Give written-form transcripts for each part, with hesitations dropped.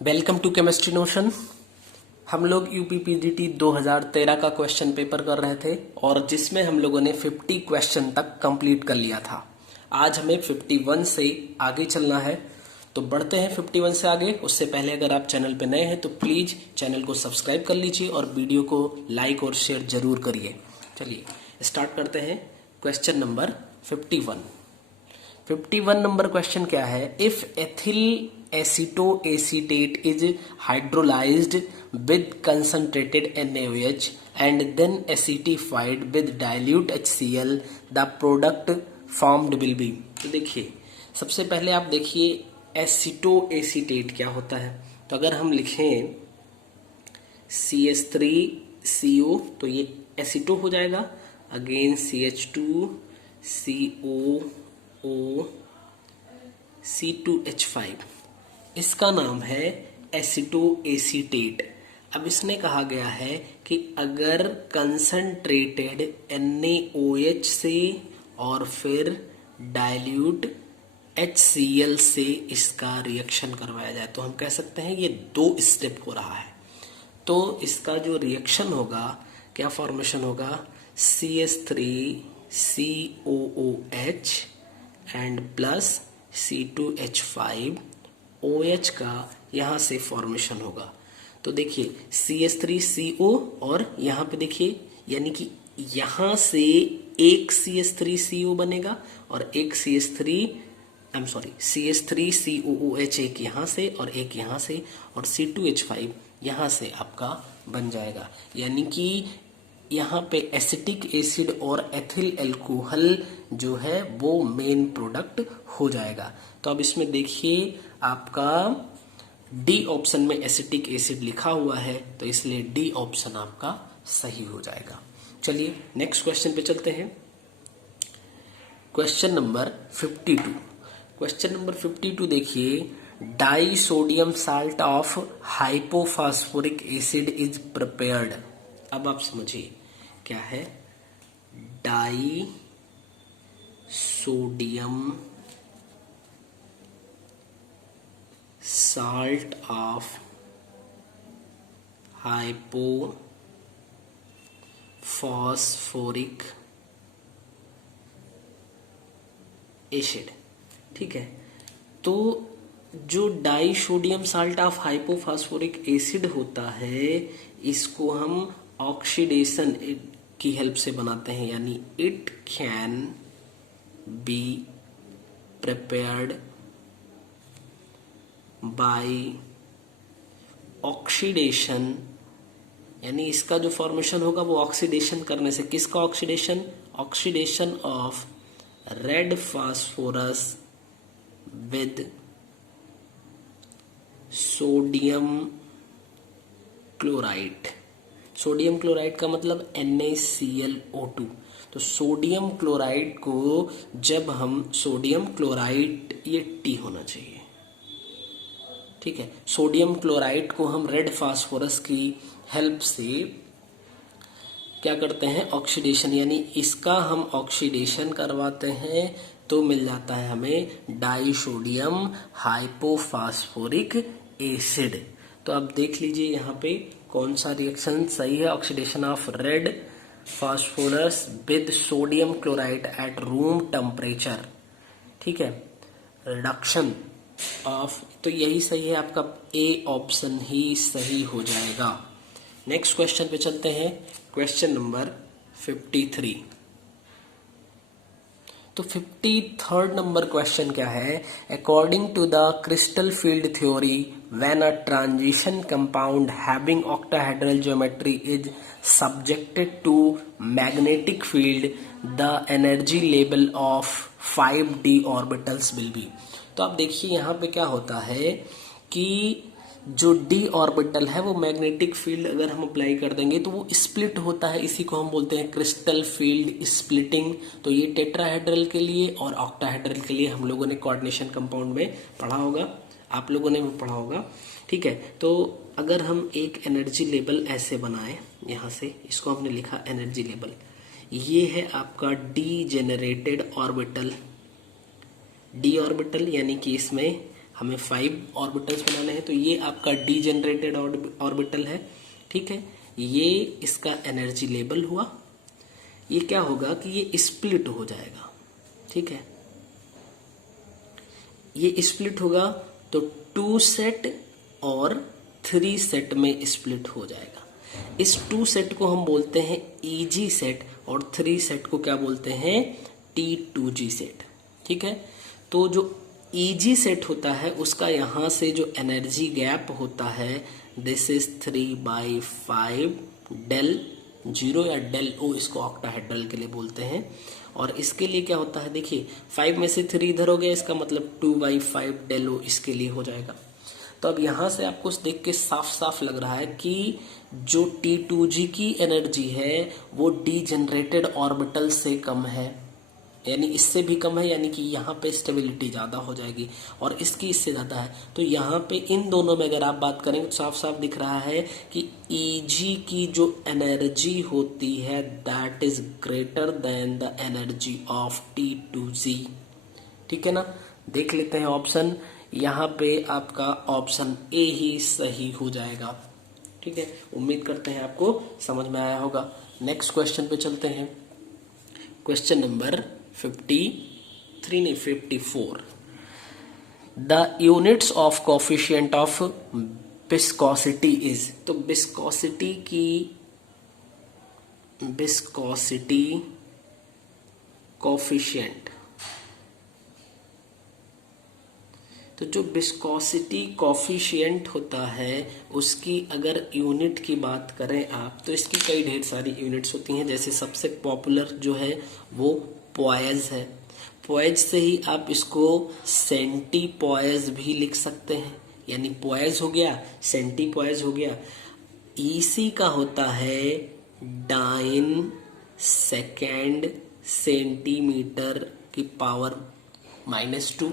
Welcome to chemistry notion. हम लोग UPPGT 2013 का क्वेश्चन पेपर कर रहे थे और जिसमें हम लोगों ने 50 क्वेश्चन तक कंप्लीट कर लिया था। आज हमें 51 से आगे चलना है, तो बढ़ते हैं 51 से आगे। उससे पहले अगर आप चैनल पर नए हैं तो प्लीज चैनल को सब्सक्राइब कर लीजिए और वीडियो को लाइक और शेयर जरूर करिए। चलिए स्टार्ट करते हैं। क्वेश्चन नंबर 51 नंबर क्वेश्चन क्या है? If ethyl acetoacetate is hydrolysed with concentrated NaOH and then acetified with dilute HCl, the product formed will be। तो देखिए, सबसे पहले आप देखिए एसीटोएसीटेट क्या होता है। तो अगर हम लिखें CH3CO तो ये एसीटो हो जाएगा, अगेन CH2CO C2H5, इसका नाम है एसीटोएसीटेट। अब इसने कहा गया है कि अगर कंसंट्रेटेड NaOH से और फिर डाइल्यूट HCl से इसका रिएक्शन करवाया जाए तो हम कह सकते हैं ये 2 स्टेप हो रहा है। तो इसका जो रिएक्शन होगा, क्या फॉर्मेशन होगा? CH3COOH एंड प्लस C2H5OH का यहाँ से फॉर्मेशन होगा। तो देखिए CH3CO और यहाँ पे देखिए, यानी कि यहाँ से एक CH3CO बनेगा और एक CH3COOH एक यहाँ से और एक यहाँ से, और C2H5 यहाँ से आपका बन जाएगा। यानी कि यहाँ पे एसिटिक एसिड और एथिल एल्कोहल जो है वो मेन प्रोडक्ट हो जाएगा। तो अब इसमें देखिए आपका डी ऑप्शन में एसिटिक एसिड लिखा हुआ है, तो इसलिए डी ऑप्शन आपका सही हो जाएगा। चलिए नेक्स्ट क्वेश्चन पे चलते हैं। क्वेश्चन नंबर 52 देखिए, die sodium salt of hypophosphoric acid is prepared. अब आप समझिए क्या है die sodium salt of hypophosphoric acid. ठीक है, तो जो die sodium salt of hypophosphoric acid होता है इसको हम ऑक्सीडेशन की हेल्प से बनाते हैं, यानी it can be prepared by oxidation, यानी इसका जो फॉर्मेशन होगा वो ऑक्सीडेशन करने से। किसका oxidation? Oxidation of red phosphorus with sodium chloride. Sodium chloride का मतलब NaClO2। तो सोडियम क्लोराइड को जब हम सोडियम क्लोराइड, ये T होना चाहिए, ठीक है। सोडियम क्लोराइड को हम रेड फास्फोरस की हेल्प से क्या करते हैं? ऑक्सीडेशन, यानी इसका हम ऑक्सीडेशन करवाते हैं तो मिल जाता है हमें डाई सोडियम हाइपोफॉस्फोरिक एसिड। तो अब देख लीजिए यहाँ पे कौन सा रिएक्शन सही है। Oxidation of red phosphorus with sodium chloride at room temperature, ठीक है, रिडक्शन ऑफ, तो यही सही है आपका, ए ऑप्शन ही सही हो जाएगा। नेक्स्ट क्वेश्चन पे चलते हैं। Question number 53। तो 53rd नंबर क्वेश्चन क्या है? According to the crystal field theory, when a transition compound having octahedral geometry is subjected to magnetic field, the energy level of 5d orbitals will be. तो आप देखिए यहाँ पे क्या होता है कि जो d ऑर्बिटल है वो मैग्नेटिक फील्ड अगर हम अप्लाई कर देंगे तो वो स्प्लिट होता है, इसी को हम बोलते हैं क्रिस्टल फील्ड स्प्लिटिंग। तो ये टेट्राहेड्रल के लिए और ऑक्टाहेड्रल के लिए हम लोगों ने कोऑर्डिनेशन कंपाउंड में पढ़ा होगा, आप लोगों ने भी पढ़ा होगा, ठीक है। तो अगर हम एक एनर्जी लेवल ऐसे बनाए, यहाँ से इसको हमने लिखा एनर्जी लेवल, ये है आपका D generated orbital, D orbital, यानी कि इसमें हमें 5 ऑर्बिटल्स बनाने हैं, तो ये आपका डीजेनरेटेड ऑर्बिटल है, ठीक है। ये इसका एनर्जी लेवल हुआ, ये क्या होगा कि ये स्प्लिट हो जाएगा, ठीक है। ये स्प्लिट होगा तो 2 सेट और 3 सेट में स्प्लिट हो जाएगा। इस 2 सेट को हम बोलते हैं EG सेट और 3 सेट को क्या बोलते हैं, T2G सेट, ठीक है। तो जो EG सेट होता है उसका यहाँ से जो एनर्जी गैप होता है, दिस इज 3/5 डेल 0 या डेल O, इसको ऑक्टाहेड्रल के लिए बोलते हैं। और इसके लिए क्या होता है, देखिए 5 में से 3 इधर हो गया, इसका मतलब 2/5 डेल O इसके लिए हो जाएगा। तो अब यहाँ से आपको देख के साफ साफ लग रहा है कि जो T2G की एनर्जी है वो डीजेनरेटेड ऑर्बिटल से कम है, यानी इससे भी कम है, यानी कि यहाँ पे स्टेबिलिटी ज़्यादा हो जाएगी और इसकी इससे ज़्यादा है। तो यहाँ पे इन दोनों में अगर आप बात करें तो साफ साफ दिख रहा है कि EG की जो एनर्जी होती है that is greater than the energy of T2G, ठीक है ना। देख लेते हैं ऑप्शन, यहाँ पे आपका ऑप्शन ए ही सही हो जाएगा, ठीक है। उम्मीद करते हैं आपको समझ में आया होगा। नेक्स्ट क्वेश्चन पे चलते हैं। Question number 54। The units of coefficient of viscosity is, तो विस्कोसिटी कोफिशिएंट, तो जो विस्कोसिटी कोफिशिएंट होता है उसकी अगर यूनिट की बात करें आप, तो इसकी कई ढेर सारी यूनिट्स होती हैं। जैसे सबसे पॉपुलर जो है वो पोएज है, पोएज से ही आप इसको सेंटीपोएज भी लिख सकते हैं, यानी पोएज हो गया, सेंटीपोएज हो गया। EC का होता है डाइन सेकेंड सेंटीमीटर की पावर -2,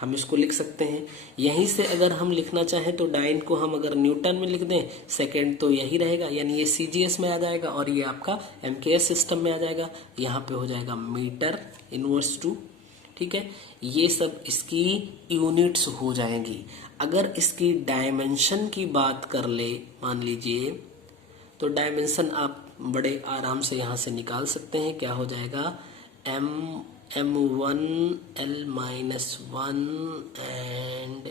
हम इसको लिख सकते हैं। यहीं से अगर हम लिखना चाहें तो डाइन को हम अगर न्यूटन में लिख दें, सेकेंड तो यही रहेगा, यानी ये CGS में आ जाएगा और ये आपका MKS सिस्टम में आ जाएगा। यहाँ पे हो जाएगा मीटर इनवर्स 2, ठीक है। ये सब इसकी यूनिट्स हो जाएंगी। अगर इसकी डायमेंशन की बात कर ले मान लीजिए, तो डायमेंशन आप बड़े आराम से यहाँ से निकाल सकते हैं। क्या हो जाएगा, M1 L-1 एंड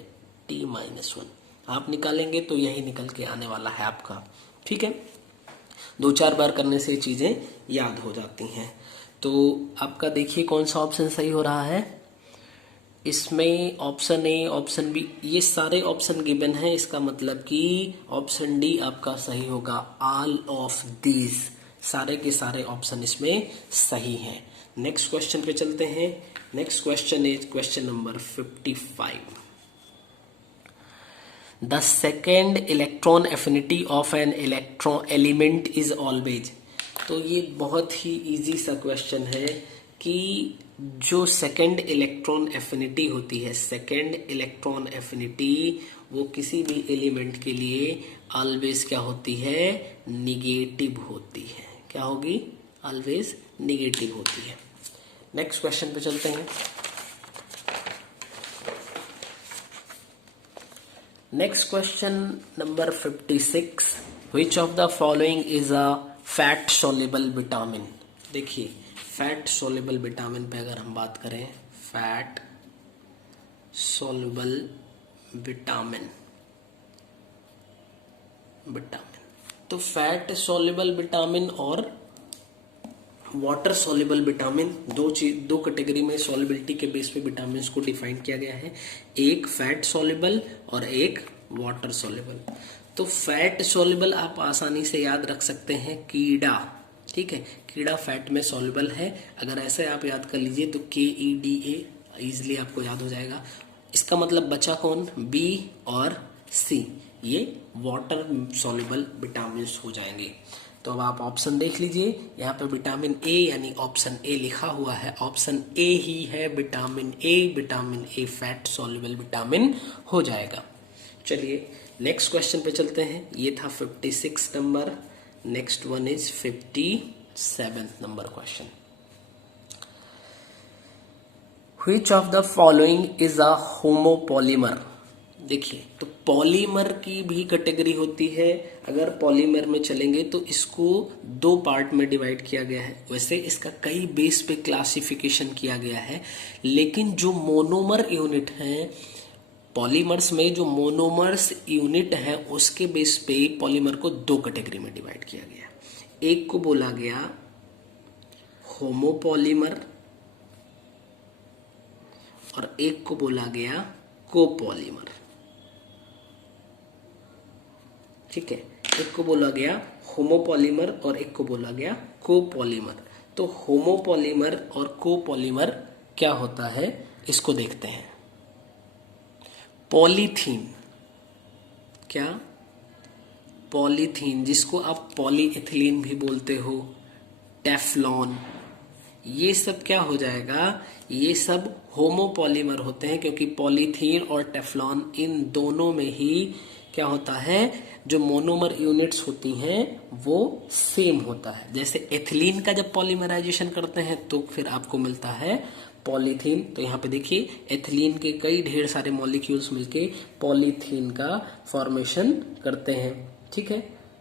T-1 आप निकालेंगे तो यही निकल के आने वाला है आपका, ठीक है। 2-4 बार करने से चीजें याद हो जाती हैं। तो आपका देखिए कौन सा ऑप्शन सही हो रहा है। इसमें ऑप्शन ए, ऑप्शन बी, ये सारे ऑप्शन गिवन हैं, इसका मतलब कि ऑप्शन डी आपका सही होगा। ऑल ऑफ दीज, सारे के सारे ऑप्शन इसमें सही हैं। नेक्स्ट क्वेश्चन पे चलते हैं। Next question is question number 55। The second electron affinity of an electron element is always, तो ये बहुत ही इजी सा क्वेश्चन है कि जो सेकेंड इलेक्ट्रॉन एफिनिटी होती है, सेकेंड इलेक्ट्रॉन एफिनिटी वो किसी भी एलिमेंट के लिए ऑलवेज क्या होती है, निगेटिव होती है। क्या होगी, ऑलवेज निगेटिव होती है। नेक्स्ट क्वेश्चन पे चलते हैं। Next question number 56, which of the following is a fat soluble vitamin. देखिए फैट सोल्युबल विटामिन पे अगर हम बात करें, फैट सोल्युबल विटामिन, तो फैट सोल्युबल विटामिन और वाटर सोल्युबल विटामिन, दो कैटेगरी में सोल्युबिलिटी के बेस पे विटामिन को डिफाइन किया गया है, एक फैट सोल्युबल और एक वाटर सोल्युबल। तो फैट सोल्युबल आप आसानी से याद रख सकते हैं, कीड़ा, ठीक है, कीड़ा फैट में सोल्युबल है। अगर ऐसे आप याद कर लीजिए तो KEDA इजिली आपको याद हो जाएगा। इसका मतलब बचा कौन, B और C, ये वाटर सोल्युबल विटामिन हो जाएंगे। तो अब आप ऑप्शन देख लीजिए, यहाँ पे विटामिन ए यानी ऑप्शन ए लिखा हुआ है, ऑप्शन ए ही है vitamin A. Vitamin A fat soluble vitamin हो जाएगा। चलिए नेक्स्ट क्वेश्चन पे चलते हैं। ये था 56 number. Next one is 57 number question. Which of the following is a homopolymer. देखिए, तो पॉलीमर की भी कैटेगरी होती है। अगर पॉलीमर में चलेंगे तो इसको दो पार्ट में डिवाइड किया गया है। वैसे इसका कई बेस पे क्लासिफिकेशन किया गया है, लेकिन जो मोनोमर यूनिट है, पॉलीमर्स में जो मोनोमर्स यूनिट है, उसके बेस पे पॉलीमर को दो कैटेगरी में डिवाइड किया गया। एक को बोला गया होमोपॉलीमर और एक को बोला गया कोपॉलीमर। ठीक है, एक को बोला गया होमोपॉलीमर और एक को बोला गया कोपॉलीमर। तो होमोपॉलीमर और कोपॉलीमर क्या होता है, इसको देखते हैं। पॉलीथीन, क्या? पॉलीथीन, जिसको आप पॉलीइथिलीन भी बोलते हो, टेफ्लॉन, ये सब क्या हो जाएगा, ये सब होमोपॉलीमर होते हैं, क्योंकि पॉलीथीन और टेफ्लॉन इन दोनों में ही क्या होता है, जो मोनोमर यूनिट्स होती हैं वो सेम होता है। जैसे एथिलीन का जब पॉलीमराइजेशन करते हैं तो फिर आपको मिलता है पॉलीथीन। तो यहाँ पे देखिए, एथिलीन के कई ढेर सारे मॉलिक्यूल्स मिलके पॉलीथीन का फॉर्मेशन करते हैं। ठीक है,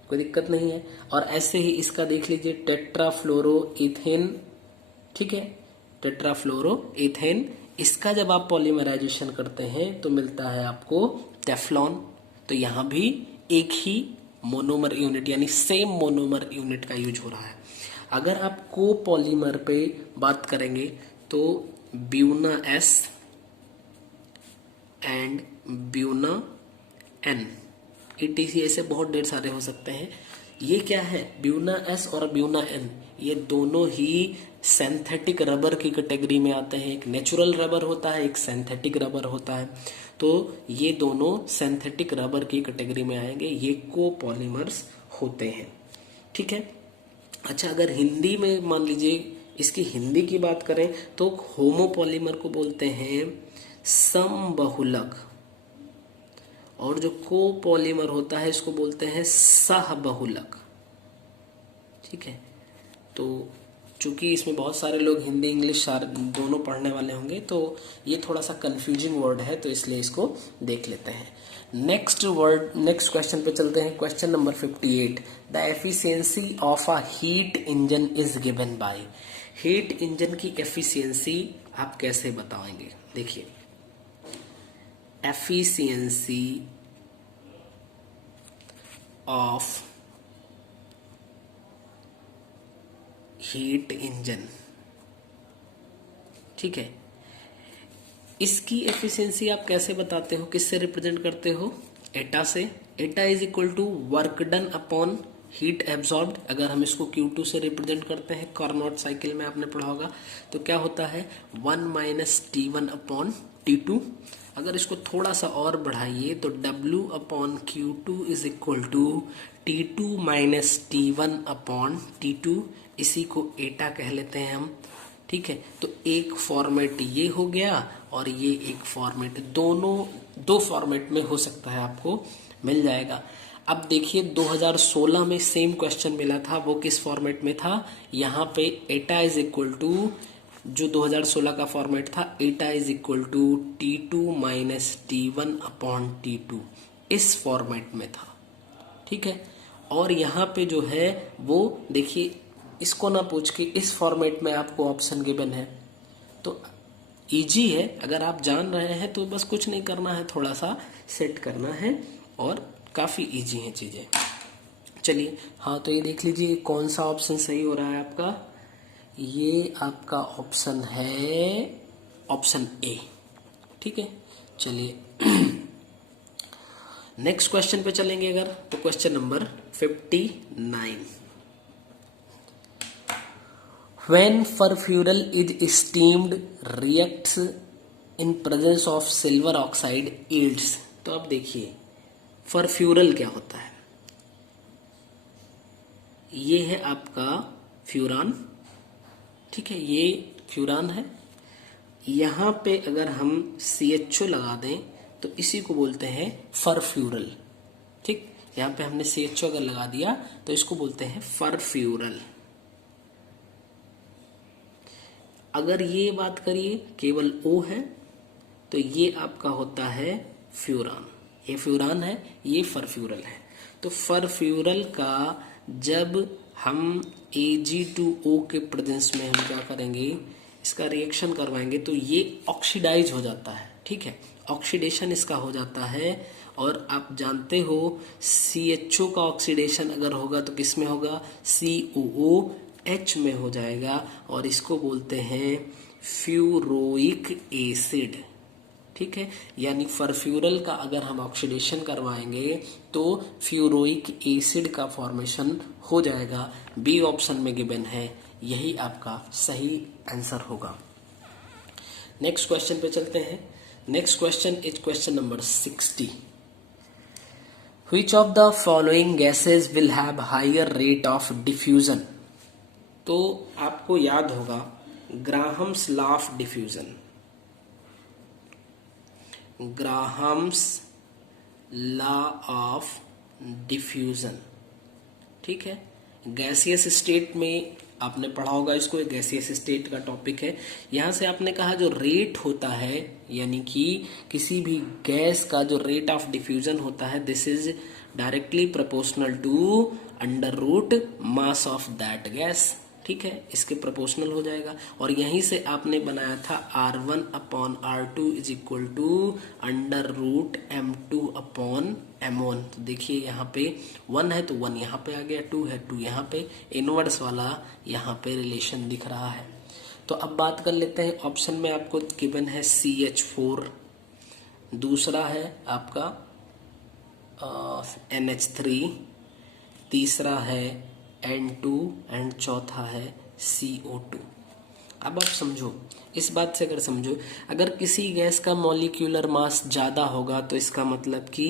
कोई दिक्कत नहीं है। और ऐसे ही इसका देख लीजिए, टेट्राफ्लोरोइथेन। ठीक है, टेट्राफ्लोरोइथेन, इसका जब आप पॉलीमराइजेशन करते हैं तो मिलता है आपको टेफ्लॉन। तो यहां भी एक ही मोनोमर यूनिट यानी सेम मोनोमर यूनिट का यूज हो रहा है। अगर आप कोपॉलीमर पे बात करेंगे तो Buna S and Buna N, ETC ऐसे बहुत ढेर सारे हो सकते हैं। ये क्या है, ब्यूना एस और ब्यूना एन, ये दोनों ही सिंथेटिक रबर की कैटेगरी में आते हैं। एक नेचुरल रबर होता है, एक सिंथेटिक रबर होता है। तो ये दोनों सिंथेटिक रबर की कैटेगरी में आएंगे, ये कोपॉलीमर्स होते हैं। ठीक है, अच्छा, अगर हिंदी में मान लीजिए इसकी हिंदी की बात करें तो होमोपॉलीमर को बोलते हैं समबहुलक, और जो कोपॉलीमर होता है इसको बोलते हैं सहबहुलक। ठीक है, तो चूंकि इसमें बहुत सारे लोग हिंदी इंग्लिश दोनों पढ़ने वाले होंगे, तो ये थोड़ा सा कंफ्यूजिंग वर्ड है, तो इसलिए इसको देख लेते हैं। नेक्स्ट क्वेश्चन पे चलते हैं। Question number 58, the efficiency of a heat engine is given by. Heat engine की एफिशिएंसी आप कैसे बताएंगे? देखिए, एफिशिएंसी ऑफ हीट इंजन, ठीक है, इसकी एफिशिएंसी आप कैसे बताते हो, किससे रिप्रेजेंट करते हो? एटा से। Eta is equal to work done upon heat absorbed. अगर हम इसको Q2 से रिप्रेजेंट करते हैं, कार्नोट साइकिल में आपने पढ़ा होगा, तो क्या होता है 1 माइनस T1 अपॉन T2। अगर इसको थोड़ा सा और बढ़ाइए तो W upon Q2 is equal to T2 minus T1 upon T2। इसी को एटा कह लेते हैं हम। ठीक है, तो एक फॉर्मेट ये हो गया और ये एक फॉर्मेट, दोनों दो फॉर्मेट में हो सकता है, आपको मिल जाएगा। अब देखिए 2016 में सेम क्वेश्चन मिला था, वो किस फॉर्मेट में था? यहाँ पे एटा इज इक्वल टू, जो 2016 का फॉर्मेट था, eta is equal to T2 minus T1 upon T2, इस फॉर्मेट में था। ठीक है, और यहाँ पे जो है वो देखिए, इसको ना पूछ के इस फॉर्मेट में आपको ऑप्शन गिवन है, तो इजी है। अगर आप जान रहे हैं तो बस कुछ नहीं करना है, थोड़ा सा सेट करना है और काफी इजी है चीजें। चलिए, हाँ, तो ये देख लीजिए कौन सा ऑप्शन सही हो रहा है आपका। ये आपका ऑप्शन है ऑप्शन ए। ठीक है, चलिए नेक्स्ट क्वेश्चन पे चलेंगे अगर, तो question number 59, when furfural is steamed reacts in presence of silver oxide yields। तो अब देखिए फरफ्यूरल क्या होता है, ये है आपका फ्यूरान। ठीक है, ये फ्यूरान है। यहां पे अगर हम CHO लगा दें तो इसी को बोलते हैं फरफ्यूरल। ठीक, यहां पे हमने CHO अगर लगा दिया तो इसको बोलते हैं फरफ्यूरल। अगर ये बात करिए केवल O है तो ये आपका होता है फ्यूरान। ये फ्यूरान है, ये फरफ्यूरल है। तो फरफ्यूरल का जब हम Ag2O के प्रेजेंस में हम क्या करेंगे, इसका रिएक्शन करवाएंगे तो ये ऑक्सीडाइज हो जाता है। ठीक है, ऑक्सीडेशन इसका हो जाता है। और आप जानते हो CHO का ऑक्सीडेशन अगर होगा तो किस में होगा, COOH में हो जाएगा और इसको बोलते हैं फ्यूरोइक एसिड। ठीक है, यानी फरफ्यूरल का अगर हम ऑक्सीडेशन करवाएंगे तो फ्यूरोइक एसिड का फॉर्मेशन हो जाएगा। बी ऑप्शन में गिवन है, यही आपका सही आंसर होगा। नेक्स्ट क्वेश्चन पे चलते हैं। Next question is question number 60। Which of the following gases will have higher rate of diffusion? तो आपको याद होगा Graham's law of diffusion. Graham's law of diffusion, ठीक है। गैसियस स्टेट में आपने पढ़ा होगा इसको, एक गैसियस स्टेट का टॉपिक है। यहां से आपने कहा जो रेट होता है, यानी कि किसी भी गैस का जो रेट ऑफ डिफ्यूजन होता है, this is directly proportional to under root mass of that gas. ठीक है, इसके प्रोपोर्शनल हो जाएगा। और यहीं से आपने बनाया था R1 upon R2 is equal to under root M2 upon M1। तो देखिए यहाँ पे 1 है तो 1 यहाँ पे आ गया, 2 है 2 यहाँ पे, इनवर्स वाला यहाँ पे रिलेशन दिख रहा है। तो अब बात कर लेते हैं, ऑप्शन में आपको गिवन है CH4, दूसरा है आपका NH3, तीसरा है N2 एंड चौथा है CO2। अब आप समझो, इस बात से अगर समझो, अगर किसी गैस का मॉलिक्यूलर मास ज्यादा होगा तो इसका मतलब कि,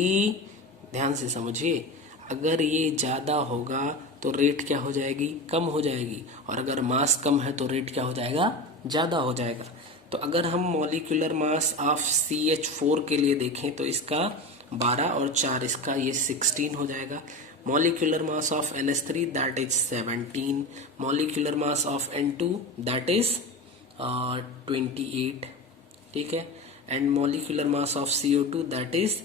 ध्यान से समझिए, अगर ये ज्यादा होगा तो रेट क्या हो जाएगी, कम हो जाएगी। और अगर मास कम है तो रेट क्या हो जाएगा, ज्यादा हो जाएगा। तो अगर हम मॉलिक्यूलर मास ऑफ CH4 के लिए देखें तो इसका 12 और 4 इसका ये 16 हो जाएगा। Molecular mass of NH3 that is 17, molecular mass of N2 that is 28, ठीक है, and molecular mass of CO2 that is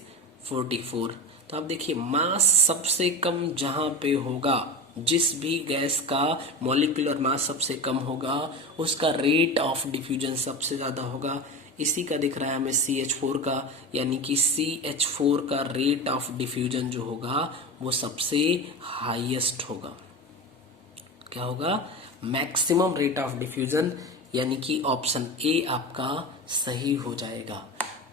44। तो आप देखिए मास सबसे कम जहां पे होगा, जिस भी गैस का मॉलिक्यूलर मास सबसे कम होगा उसका रेट ऑफ डिफ्यूजन सबसे ज्यादा होगा। इसी का दिख रहा है हमें CH4 का, यानी कि CH4 का रेट ऑफ डिफ्यूजन जो होगा वो सबसे हाईएस्ट होगा। क्या होगा, मैक्सिमम रेट ऑफ डिफ्यूजन, यानी कि ऑप्शन ए आपका सही हो जाएगा।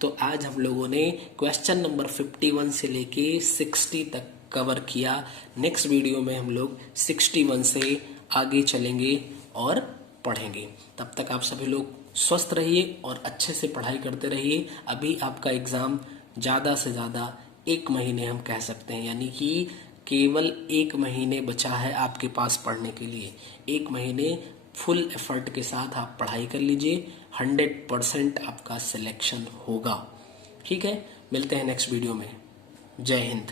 तो आज हम लोगों ने क्वेश्चन नंबर 51 से लेके 60 तक कवर किया। नेक्स्ट वीडियो में हम लोग 61 से आगे चलेंगे और पढ़ेंगे। तब तक आप सभी लोग स्वस्थ रहिए और अच्छे से पढ़ाई करते रहिए। अभी आपका एग्जाम ज्यादा से ज्यादा 1 महीने हम कह सकते हैं, यानी कि केवल 1 महीने बचा है आपके पास पढ़ने के लिए। 1 महीने फुल एफर्ट के साथ आप पढ़ाई कर लीजिए, 100% आपका सिलेक्शन होगा। ठीक है, मिलते हैं नेक्स्ट वीडियो में। जय हिंद।